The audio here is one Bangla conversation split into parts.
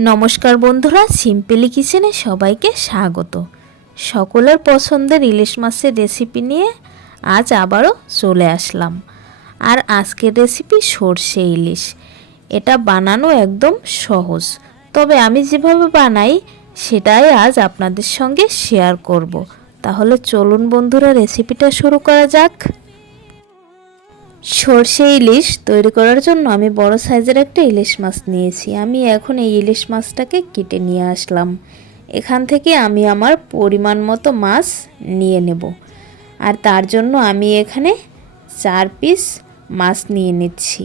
নমস্কার বন্ধুরা সিম্পলি কিচেনে সবাইকে স্বাগত। সকলের পছন্দের ইলিশ মাছের রেসিপি নিয়ে আজ আবারও চলে আসলাম। আর আজকের রেসিপি সর্ষে ইলিশ। এটা বানানো একদম সহজ। তবে আমি যেভাবে বানাই, সেটাই আজ আপনাদের সঙ্গে শেয়ার করব। তাহলে চলুন বন্ধুরা রেসিপিটা শুরু করা যাক। সর্ষে ইলিশ তৈরি করার জন্য আমি বড় সাইজের একটা ইলিশ মাছ নিয়েছি। আমি এখন এই ইলিশ মাছটাকে কেটে নিয়ে আসলাম। এখান থেকে আমি আমার পরিমাণ মতো মাছ নিয়ে নেব। আর তার জন্য আমি এখানে চার পিস মাছ নিয়ে নিচ্ছি।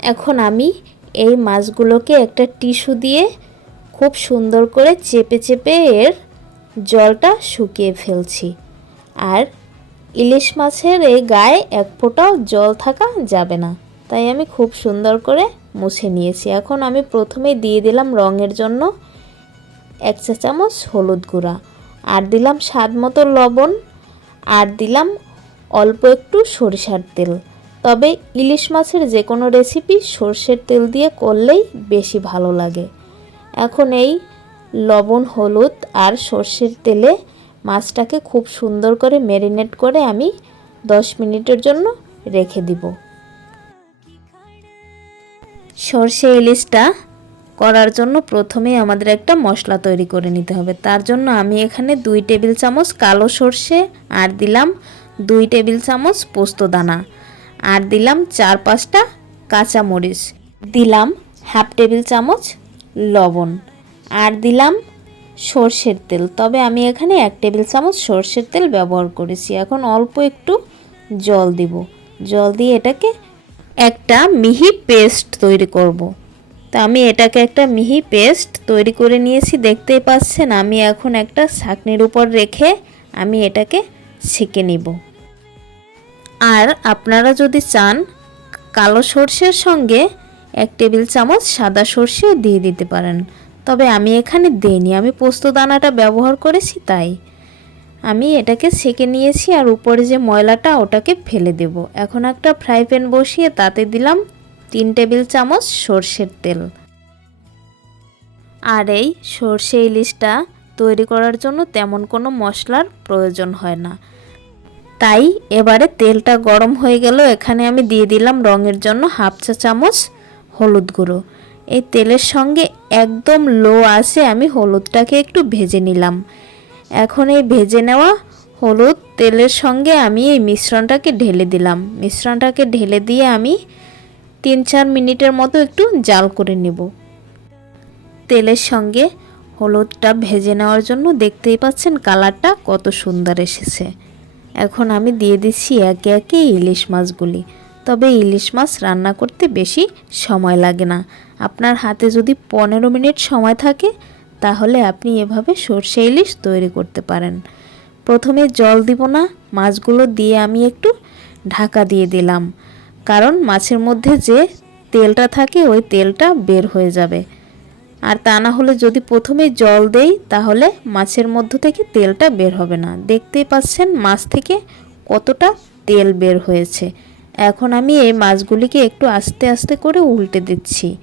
এখন আমি এই মাছগুলোকে একটা টিস্যু দিয়ে খুব সুন্দর করে চেপে চেপে এর জলটা শুকিয়ে ফেলছি। আর ইলিশ মাছের এই গায়ে এক ফোঁটাও জল থাকা যাবে না। তাই আমি খুব সুন্দর করে মুছে নিয়েছি। এখন আমি প্রথমে দিয়ে দিলাম রঙের জন্য এক চা চামচ হলুদ গুঁড়া। আর দিলাম স্বাদ মতো লবণ। আর দিলাম অল্প একটু সরিষার তেল। তবে ইলিশ মাছের যে কোনো রেসিপি সর্ষের তেল দিয়ে করলেই বেশি ভালো লাগে। এখন এই লবণ, হলুদ আর সর্ষের তেলে মাছটাকে খুব সুন্দর করে ম্যারিনেট করে আমি দশ মিনিটের জন্য রেখে দিব। সর্ষে ইলিশটা করার জন্য প্রথমে আমাদের একটা মশলা তৈরি করে নিতে হবে। তার জন্য আমি এখানে দুই টেবিল চামচ কালো সর্ষে আর দিলাম দুই টেবিল চামচ পোস্ত দানা আর দিলাম চার পাঁচটা কাঁচামরিচ দিলাম হাফ টেবিল চামচ লবণ আর দিলাম সর্ষের তেল। তবে আমি এখানে এক টেবিল চামচ সর্ষের তেল ব্যবহার করেছি। এখন অল্প একটু জল দিব। জল দিয়ে এটাকে একটা মিহি পেস্ট তৈরি করব। তা আমি এটাকে একটা মিহি পেস্ট তৈরি করে নিয়েছি, দেখতেই পাচ্ছেন। আমি এখন একটা ছাকনির উপর রেখে আমি এটাকে ছেঁকে নিব। আর আপনারা যদি চান, কালো সর্ষের সঙ্গে এক টেবিল চামচ সাদা সর্ষেও দিয়ে দিতে পারেন। তবে আমি এখানে দেইনি, আমি পোস্ত দানাটা ব্যবহার করেছি তাই। আমি এটাকে সেকে নিয়েছি আর উপরে যে ময়লাটা ওটাকে ফেলে দেব। এখন একটা ফ্রাই প্যান বসিয়ে তাতে দিলাম তিন টেবিল চামচ সর্ষের তেল। আর এই সর্ষে ইলিশটা তৈরি করার জন্য তেমন কোনো মশলার প্রয়োজন হয় না। তাই এবারে তেলটা গরম হয়ে গেল, এখানে আমি দিয়ে দিলাম রঙের জন্য হাফ চা চামচ হলুদ গুঁড়ো। এই তেলের সঙ্গে একদম লো আসে আমি হলুদটাকে একটু ভেজে নিলাম। এখন এই ভেজে নেওয়া হলুদ তেলের সঙ্গে আমি এই মিশ্রণটাকে ঢেলে দিলাম। মিশ্রণটাকে ঢেলে দিয়ে আমি তিন চার মিনিটের মতো একটু জাল করে নেব। তেলের সঙ্গে হলুদটা ভেজে নেওয়ার জন্য দেখতেই পাচ্ছেন কালারটা কত সুন্দর এসেছে। এখন আমি দিয়ে দিচ্ছি একে একে ইলিশ মাছগুলি। তবে ইলিশ মাছ রান্না করতে বেশি সময় লাগে না। আপনার হাতে যদি পনেরো মিনিট সময় থাকে, তাহলে আপনি এভাবে সর্ষে ইলিশ তৈরি করতে পারেন। প্রথমে জল দিব না, মাছগুলো দিয়ে আমি একটু ঢাকা দিয়ে দিলাম। কারণ মাছের মধ্যে যে তেলটা থাকে, ওই তেলটা বের হয়ে যাবে। আর তা না হলে যদি প্রথমে জল দেই, তাহলে মাছের মধ্য থেকে তেলটা বের হবে না। দেখতেই পাচ্ছেন মাছ থেকে কতটা তেল বের হয়েছে। এখন আমি এই মাছগুলিকে একটু আস্তে আস্তে করে উল্টে দিচ্ছি।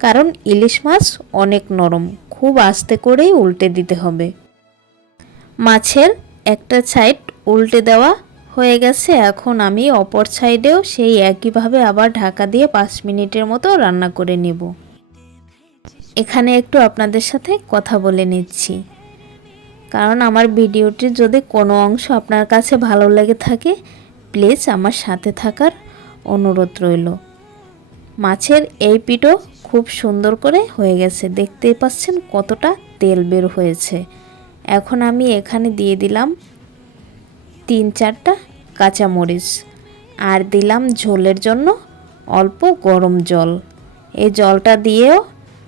কারণ ইলিশ মাছ অনেক নরম, খুব আস্তে করেই উল্টে দিতে হবে। মাছের একটা সাইড উল্টে দেওয়া হয়ে গেছে, এখন আমি অপর সাইডেও সেই একইভাবে আবার ঢাকা দিয়ে পাঁচ মিনিটের মতো রান্না করে নেব। এখানে একটু আপনাদের সাথে কথা বলে নিচ্ছি। কারণ আমার ভিডিওটির যদি কোনো অংশ আপনার কাছে ভালো লেগে থাকে, প্লিজ আমার সাথে থাকার অনুরোধ রইল। মাছের এই পিঠও খুব সুন্দর করে হয়ে গেছে। দেখতেই পাচ্ছেন কতটা তেল বের হয়েছে। এখন আমি এখানে দিয়ে দিলাম তিন চারটা কাঁচামরিচ আর দিলাম ঝোলের জন্য অল্প গরম জল। এই জলটা দিয়েও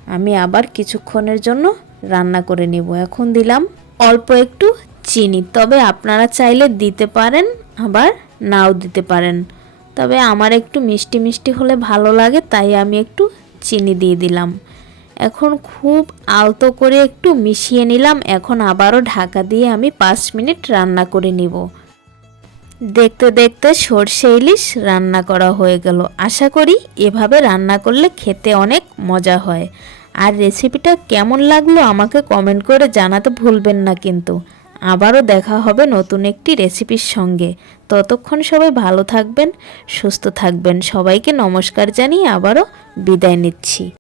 আমি আবার কিছুক্ষণের জন্য রান্না করে নেব। এখন দিলাম অল্প একটু চিনি। তবে আপনারা চাইলে দিতে পারেন, আবার নাও দিতে পারেন। তবে আমার একটু মিষ্টি মিষ্টি হলে ভালো লাগে, তাই আমি একটু চিনি দিয়ে দিলাম। এখন খুব আলতো করে একটু মিশিয়ে নিলাম, এখন আবারও ঢাকা দিয়ে আমি পাঁচ মিনিট রান্না করে নিব। দেখতে দেখতে সর্ষে ইলিশ রান্না করা হয়ে গেল। আশা করি এভাবে রান্না করলে খেতে অনেক মজা হয়। আর রেসিপিটা কেমন লাগল আমাকে কমেন্ট করে জানাতে ভুলবেন না কিন্তু। আবারও দেখা হবে নতুন একটি রেসিপির সঙ্গে। ততক্ষণ সবাই ভালো থাকবেন, সুস্থ থাকবেন। সবাইকে নমস্কার জানিয়ে আবারও বিদায় নিচ্ছি।